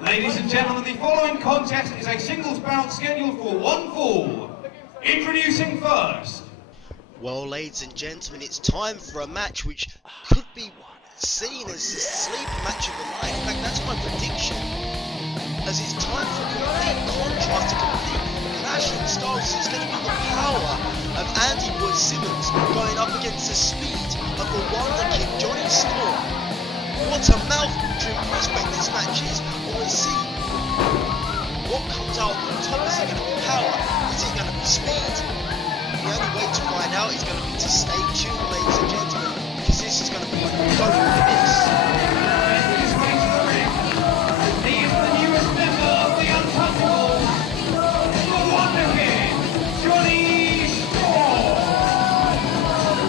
Ladies and gentlemen, the following contest is a singles bout scheduled for one fall. Introducing first. Well, ladies and gentlemen, it's time for a match which could be seen as the sleeper match of the night. In fact, that's my prediction. As it's time for a complete contrast, a complete clash in styles. It's going to be the power of Andy Boy Simmonz going up against the speed of the Wonderkid Jonny Storm. What a mouth-watering prospect this match is. We'll see what comes out on top. Is it going to be power? Is it going to be speed? The only way to find out is going to be to stay tuned, ladies and gentlemen, because this is going to be one you don't want to miss. He is the newest member of the Untouchables, the Wonderkid Jonny Storm.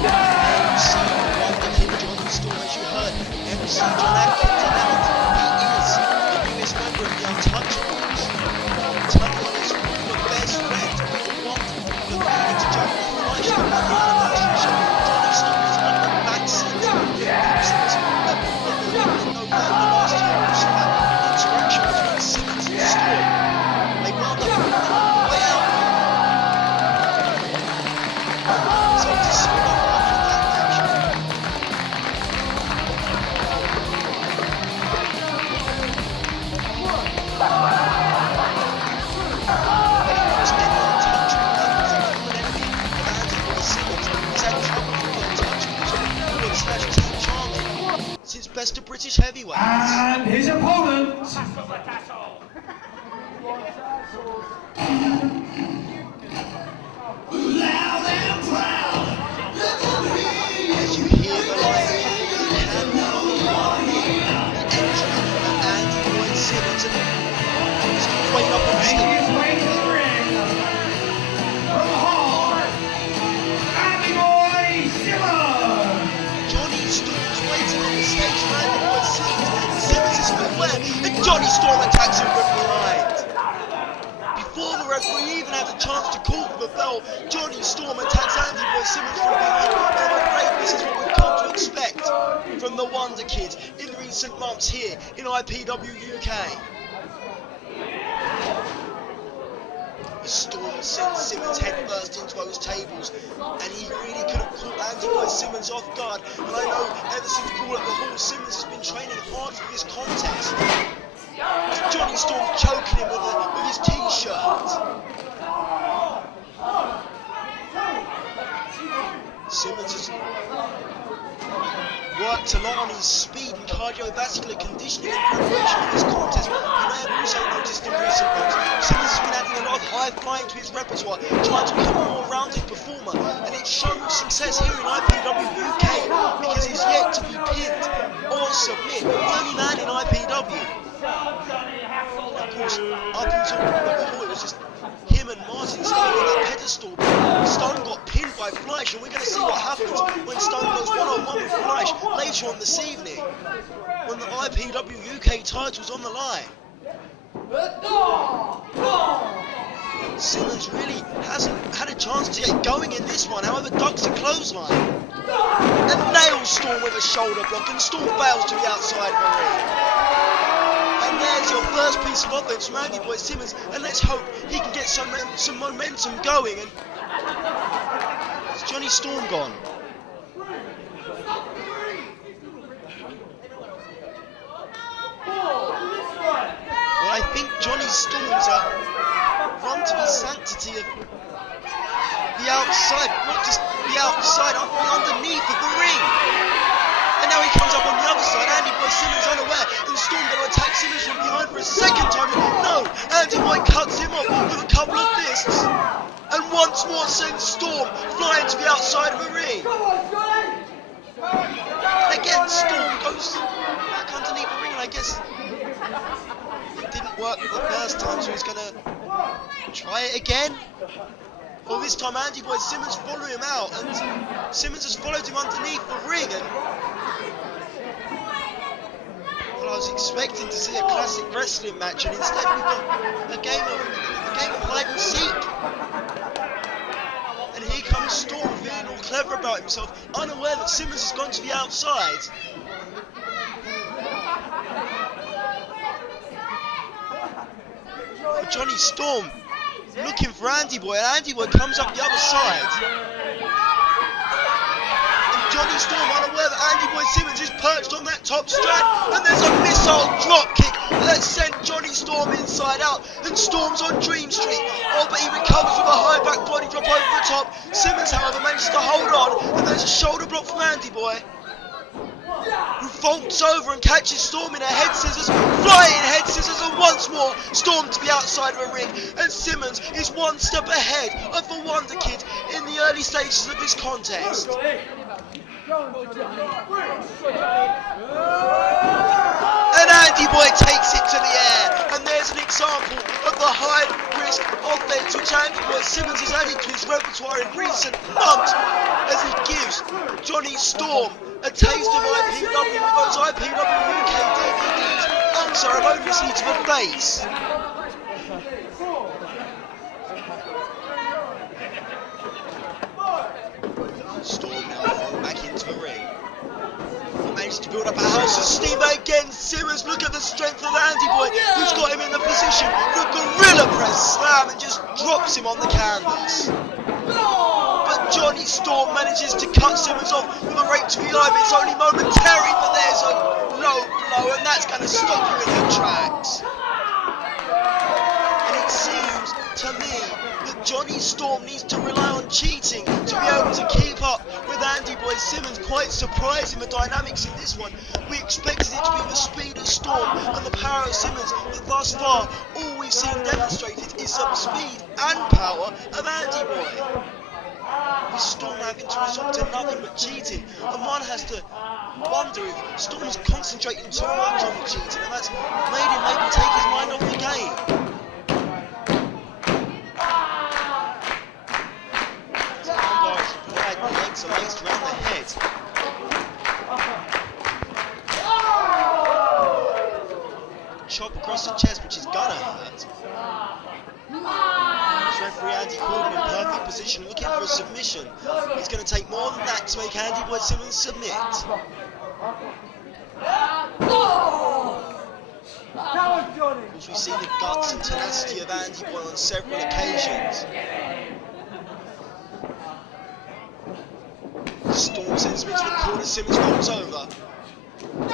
MC Wonderkid Jonny Storm, as you heard, MC John Atkins announced he is the newest member of the Untouchables. Untouchables, the best friend, the one the biggest joke, the anniversary show. Jonny Storm is on the backseat. No doubt the last year we saw that interaction between Simmonz and Storm. They wound up on the way out. So to see what happened in that match. Since Best of British Heavyweights. And his opponent. Loud and proud. As you hear the lion, you can now the entry of Andy Boy Simmonz, and he's going up on the Making stage. his way to the ring. From the hall, Andy Boy Simmonz. Jonny Storm's waiting on the stage for Andy Boy Simmonz. Simmonz is aware, and Jonny Storm attacks him from behind. Before the referee even has a chance to call for the bell, Jonny Storm attacks Andy Boy Simmonz from behind. And I'm afraid this is what we've come to expect from the Wonder Kid in recent months here in IPWUK. Storm sends Simmonz headfirst into those tables, and he really could have caught Andy Boy Simmonz off guard. And I know ever since Brawl at the Hall, Simmonz has been training hard for this contest. Jonny Storm choking him with his t-shirt. Simmonz has worked a lot on his speed and cardiovascular conditioning in preparation for this contest. You may have also noticed in recent months, Simmonz has been adding a lot of high flying to his repertoire, trying to become a more rounded performer, and it's shown success here in IPWUK because he's yet to be pinned or submit. The only man in IPW. Of course, up until before it was just him and Martin staying on that pedestal. Stone got pinned by Fleisch, and we're going to see what happens when Stone goes one-on-one with Fleisch later on this evening, when the IPWUK title's on the line. Simmonz really hasn't had a chance to get going in this one, however ducks a clothesline. And nails Storm with a shoulder block, and Storm fails to the outside of the ring. And there's your first piece of offense from Andy Boy Simmonz, and let's hope he can get some momentum going. And is Jonny Storm gone? Well, I think Jonny Storm's run to the sanctity of the outside, not just the outside, underneath of the ring. And now he comes up on the other side. Andy Boy Simmonz unaware, and Storm going to attack Simmonz from behind for a second time. No, Andy Boy cuts him off with a couple of fists, and once more sends Storm flying to the outside of the ring. And again, Storm goes back underneath the ring, and I guess it didn't work the first time, so he's going to try it again. Well, this time Andy Boy Simmonz followed him out, and Simmonz has followed him underneath the ring. And well, I was expecting to see a classic wrestling match, and instead we've got a game of hide and seek. And here comes Storm, being all clever about himself, unaware that Simmonz has gone to the outside. Jonny Storm looking for Andy Boy, and Andy Boy comes up the other side. And Jonny Storm, unaware that Andy Boy Simmonz is perched on that top strand, and there's a missile drop kick that sent Jonny Storm inside out, and Storm's on Dream Street. Oh, but he recovers with a high back body drop over the top. Simmonz, however, manages to hold on, and there's a shoulder block from Andy Boy, who vaults over and catches Storm in a head scissors, flying head scissors, and once more Storm to the outside of the ring, and Simmonz is one step ahead of the Wonderkid in the early stages of this contest. And Andy Boy takes it to the air, and there's an example of the high risk offense which Andy Boy Simmonz has added to his repertoire in recent months, as he gives Jonny Storm a taste of IPW with those IPWUK DVDs unceremoniously to the face. Storm now thrown back into the ring. He managed to build up a house of steam again. Simmonz, look at the strength of Andy Boy, who's got him in the position for a gorilla press slam and just drops him on the canvas. But Jonny Storm manages to cut Simmonz off with a rake to the eye. It's only momentary, but there's a low blow, and that's going to stop you in your tracks. And it seems to me that Jonny Storm needs to rely on cheating to be able to keep up with Andy Boy Simmonz. Quite surprising the dynamics in this one. We expected it to be the speed of Storm and the power of Simmonz, but thus far all we've seen demonstrated is some speed and power of Andy Boy. With Storm having to resort to nothing but cheating, and one has to wonder if Storm's concentrating too much on the cheating, and that's made him maybe take his mind off the game. The umpire is right, the legs are laced around the head. Chop across the chest, which is gonna hurt. Referee Andy Corbin in perfect position, looking for a submission. It's going to take more than that to make Andy Boy Simmonz submit. As we've seen the guts and tenacity of Andy Boy on several occasions. Storm sends him into the corner, Simmonz rolls over.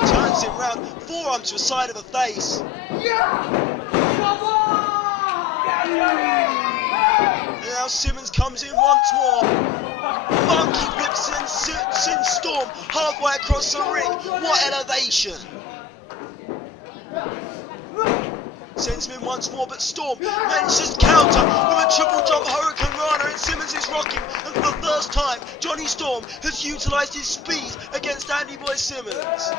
Turns him round, forearm to the side of the face. And now Simmonz comes in once more. Monkey flips and sends Storm halfway across the ring. What elevation! Sends him in once more, but Storm manages to counter with a triple jump Hurricane Rana, and Simmonz is rocking. And for the first time, Jonny Storm has utilised his speed against Andy Boy Simmonz.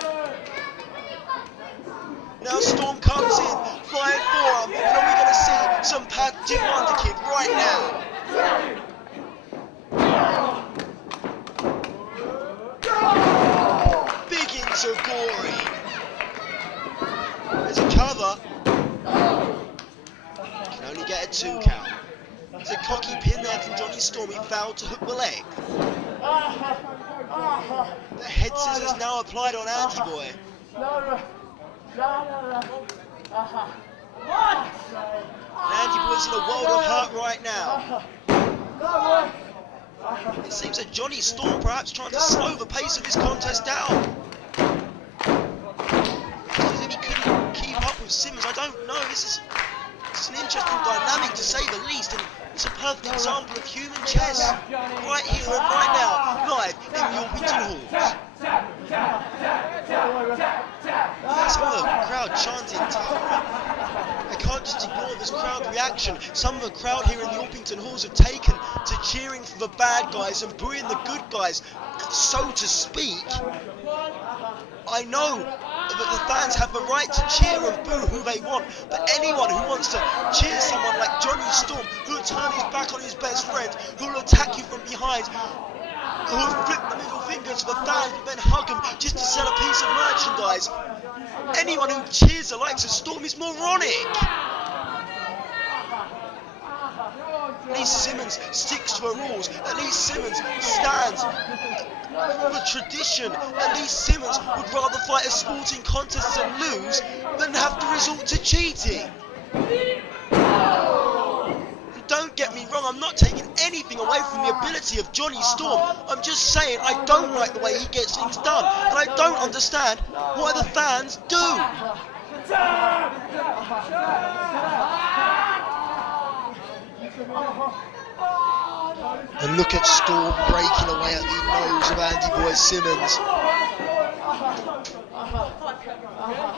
Now Storm comes in, flying forearm, and are we going to see some patented Wonderkid right now? Big into gory. There's a cover. Can only get a 2 count. There's a cocky pin there from Jonny Storm. He failed to hook the leg. The head scissors now applied on Andy Boy. Andy Boy's in a world of hurt right now. It seems that Jonny Storm perhaps trying to slow the pace of this contest down. Because if he couldn't keep up with Simmonz, I don't know. It's an interesting dynamic to say the least, and it's a perfect example of human chess right here and right now, live in the Orpington Halls. Some of the crowd chanting. I can't just ignore this crowd reaction. Some of the crowd here in the Orpington Halls have taken to cheering for the bad guys and booing the good guys, so to speak. I know that the fans have the right to cheer and boo who they want, but anyone who wants to cheer someone like Jonny Storm, who will turn his back on his best friend, who will attack you from behind, who will flip the middle finger to the fans but then hug them just to sell a piece of merchandise, anyone who cheers the likes of Storm is moronic. At least Simmonz sticks to the rules. At least Simmonz stands for tradition. At least Simmonz would rather fight a sporting contest and lose than have to resort to cheating. taking away from the ability of Jonny Storm. I'm just saying, I don't like the way he gets things done, and I don't understand why the fans do. And look at Storm breaking away at the nose of Andy Boy Simmonz.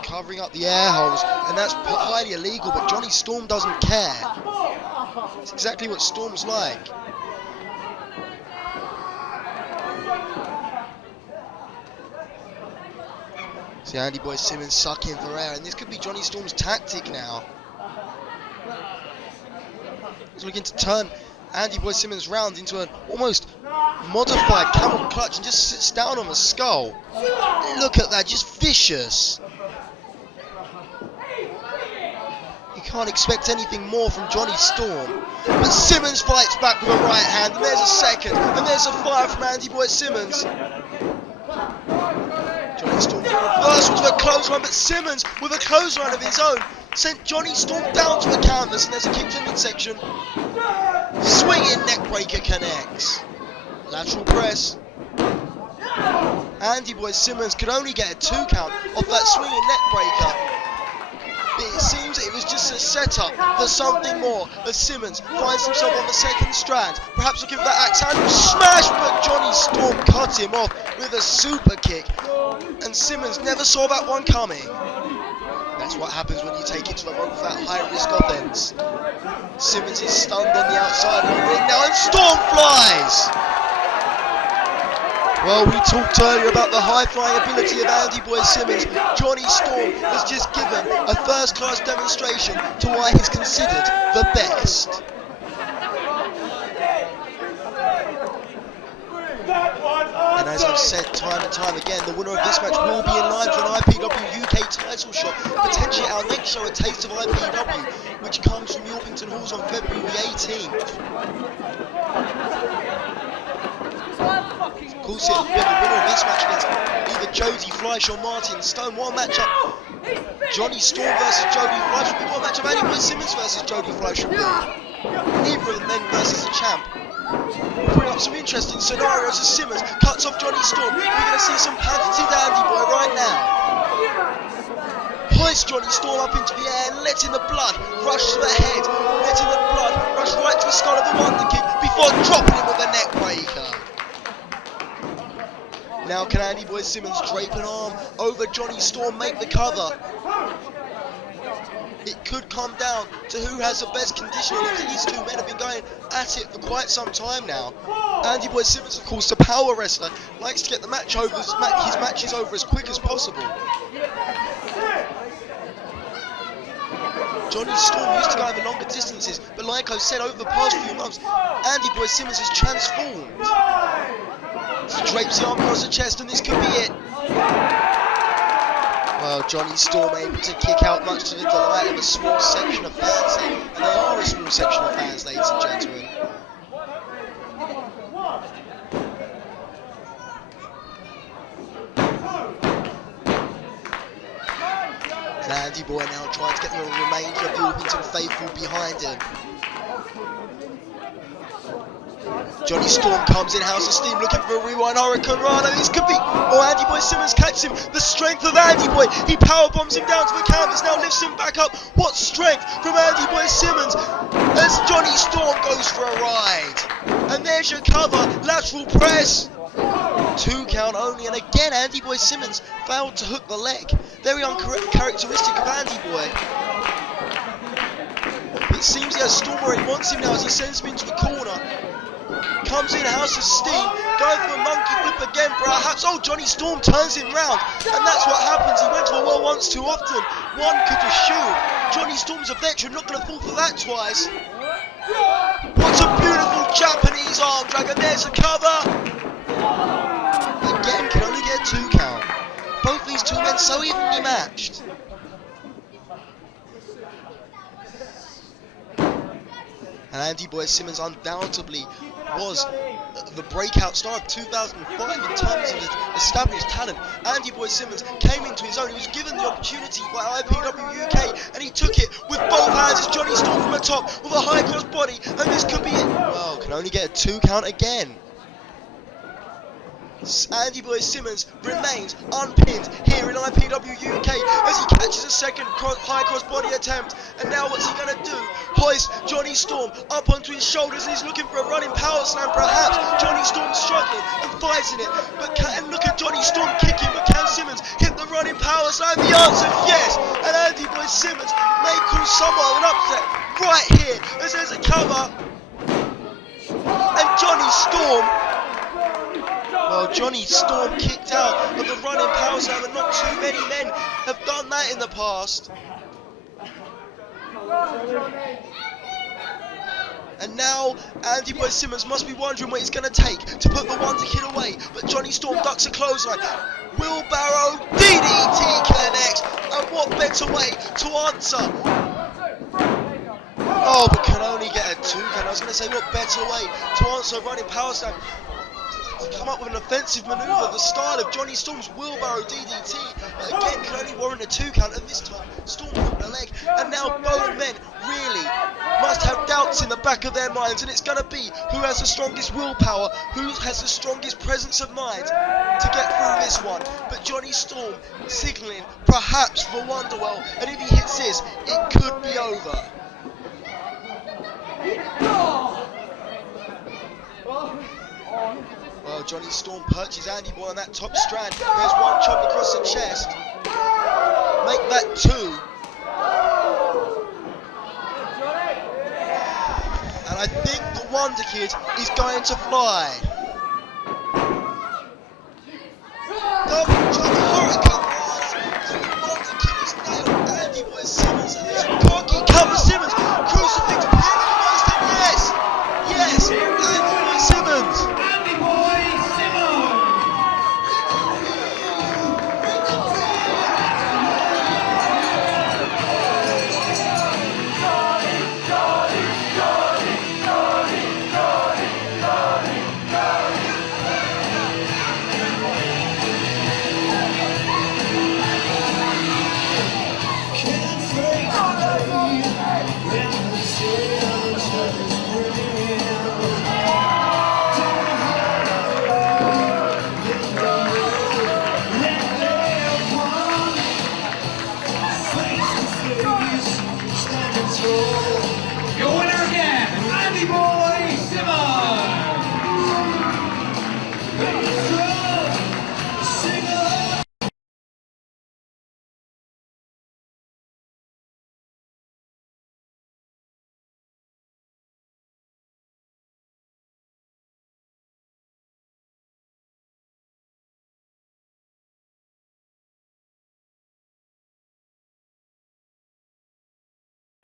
Covering up the air holes, and that's highly illegal, but Jonny Storm doesn't care. It's exactly what Storm's like. See Andy Boy Simmonz sucking for air, and this could be Jonny Storm's tactic now. He's looking to turn Andy Boy Simmonz round into an almost modified camel clutch and just sits down on the skull. Look at that, just vicious. You can't expect anything more from Jonny Storm. But Simmonz fights back with a right hand, and there's a second, and there's a fire from Andy Boy Simmonz. Jonny Storm reversals with a clothesline, but Simmonz, with a clothesline of his own, sent Jonny Storm down to the canvas, and there's a kick to the midsection. Swinging neckbreaker connects. Lateral press. Andy Boy Simmonz could only get a 2 count off that swinging neckbreaker. But it seems it was just a setup for something more, as Simmonz finds himself on the second strand, perhaps looking for that axe handle smash, but Jonny Storm cut him off with a super kick, and Simmonz never saw that one coming. That's what happens when you take it to the rope with that high risk offense. Simmonz is stunned on the outside of the ring now, and Storm flies! Well, we talked earlier about the high-flying ability of Andy Boy Simmonz. Jonny Storm has just given a first-class demonstration to why he's considered the best. And as I've said time and time again, the winner of this match will be in line for an IPWUK title shot, potentially our next show, A Taste of IPW, which comes from the Orpington Halls on February the 18th. Of course, it'll be the winner of this match against either Jody Fleisch or Martin Stone. What a matchup Jonny Storm versus Jody Fleisch would be. What a matchup Andy Boy Simmonz versus Jody Fleisch would be. Neither of them then versus the champ. We'll bring up some interesting scenarios as Simmonz cuts off Jonny Storm. We're going to see some patented Andy Boy right now. Hoists Jonny Storm up into the air and letting the blood rush to the head. Letting the blood rush right to the skull of the Wonderkid before dropping him with a neck breaker. Now can Andy Boy Simmonz drape an arm over Jonny Storm, make the cover? It could come down to who has the best conditioning, as these two men have been going at it for quite some time now. Andy Boy Simmonz, of course, the power wrestler, likes to get the match over, his matches over as quick as possible. Jonny Storm used to go over longer distances, but like I've said, over the past few months, Andy Boy Simmonz has transformed. He drapes the arm across the chest, and this could be it. Well, Jonny Storm able to kick out, much to the delight of a small section of fans here. And they are a small section of fans, ladies and gentlemen. And Andy Boy now trying to get the remainder of the Orpington faithful behind him. Jonny Storm comes in, House of Steam, looking for a rewind Hurricane Rana. This could be, oh, Andy Boy Simmonz catches him. The strength of Andy Boy. He power bombs him down to the canvas, now lifts him back up. What strength from Andy Boy Simmonz as Jonny Storm goes for a ride. And there's your cover, lateral press. 2 count only, and again Andy Boy Simmonz failed to hook the leg. Very uncharacteristic of Andy Boy. It seems he has Storm where he wants him now as he sends him into the corner. Comes in, House of Steam, going for a monkey flip again, perhaps. Oh, Jonny Storm turns him round, and that's what happens. He went for a well once too often. One could assume Jonny Storm's a veteran, not going to fall for that twice. What a beautiful Japanese arm drag, and there's a cover. Again, can only get a 2 count. Both these two men so evenly matched. And Andy Boy Simmonz undoubtedly was the breakout star of 2005 in terms of his established talent. Andy Boy Simmonz came into his own. He was given the opportunity by IPWUK, and he took it with both hands. It's Jonny Storm from the top with a high cross body, and this could be it. Well, can only get a 2 count again. Andy Boy Simmonz remains unpinned here in IPWUK as he catches a second high cross body attempt. And now what's he going to do? Hoist Jonny Storm up onto his shoulders, and he's looking for a running power slam perhaps. Jonny Storm's struggling and fighting it, and look at Jonny Storm kicking, but can Simmonz hit the running power slam? The answer is yes, and Andy Boy Simmonz may cause somewhat of an upset right here as there's a cover, and Jonny Storm, well, Jonny Storm kicked out of the running power slam, and not too many men have done that in the past. And now Andy Boy Simmonz must be wondering what he's going to take to put the Wonderkid away, but Jonny Storm ducks a clothesline. Wheelbarrow DDT connects, and what better way to answer? Oh, but can only get a 2 count. I was going to say, what better way to answer a running power slam? To come up with an offensive manoeuvre, the style of Jonny Storm's wheelbarrow DDT, but again can only warrant a 2 count, and this time Storm hooked the leg, and now both men really must have doubts in the back of their minds, and it's going to be who has the strongest willpower, who has the strongest presence of mind to get through this one. But Jonny Storm signalling perhaps for Wonderwell, and if he hits this, it could be over. Well, Jonny Storm perches Andy Boy on that top strand. There's one chop across the chest. Make that 2. And I think the Wonderkid is going to fly. Double chop hurricane rise. And the Wonderkid is nailed Andy Boy Simmonz. And there's a cocky cover Simmonz. Crucifix pin almost, and yes! Yes! Andy Boy Simmonz! Oh,